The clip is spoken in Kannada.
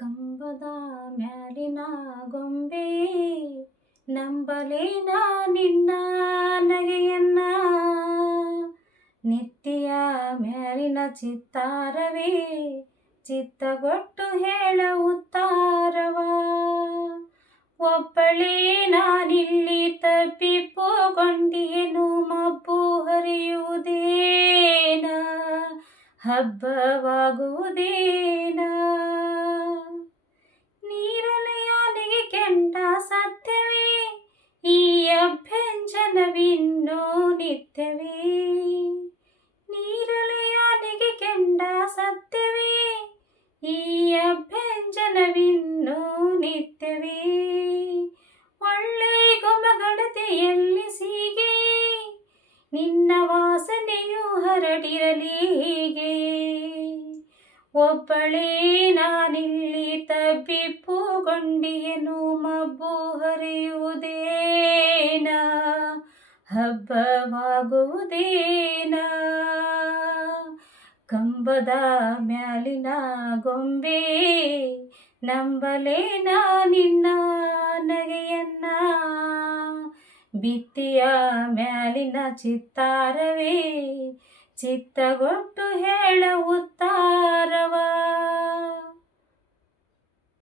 ಕಂಬದ ಮ್ಯಾಲಿನ ಗೊಂಬೆ ನಂಬಲೇನ ನಿನ್ನ ನಗೆಯನ್ನ, ನೆತ್ತಿಯ ಮ್ಯಾಲಿನ ಚಿತ್ತಾರವೇ ಚಿತ್ತಗೊಟ್ಟು ಹೇಳ ಉತ್ತಾರವ. ಒಬ್ಬಳೇ ನಾನಿಲ್ಲಿ ತಪ್ಪಿಪ್ಪುಕೊಂಡಿಯೇನು, ಮಬ್ಬು ಹರಿಯುವುದೇನ ಹಬ್ಬವಾಗುವುದೇನ. ನೀರಲೆಯಾನೆಗೆ ಕೆಂಡ ಸತ್ಯವೇ, ಈ ಅಭ್ಯಂಜನವಿನ್ನೂ ನಿತ್ಯವೇ. ನೀರಲೆಯಾನೆಗೆ ಕೆಂಡ ಸತ್ಯವೇ, ಈ ಅಭ್ಯಂಜನವಿನ್ನೂ ನಿತ್ಯವೇ. ಒಳ್ಳೆ ಗೊಮಗಡತೆಯಲ್ಲಿ ಸೀಗೆ, ನಿನ್ನ ವಾಸನೆಯು ಹರಡಿರಲಿ ಹೀಗೆ. ಒಬ್ಬಳೇ ನಾನಿಲ್ಲಿ ತಬ್ಬಿಪ್ಪುಗೊಂಡಿಯೇನು, ಮಬ್ಬು ಹರಿಯುವುದೇನ ಹಬ್ಬವಾಗುವುದೇನ. ಕಂಬದ ಮ್ಯಾಲಿನ ಗೊಂಬೆ ನಂಬಲೇನ ನಿನ್ನ ನಗೆಯನ್ನ, ಭಿತ್ತಿಯ ಮ್ಯಾಲಿನ ಚಿತ್ತಾರವೇ ಚಿತ್ತಗೊಟ್ಟು ಹೇಳ ಉತ್ತಾರವ.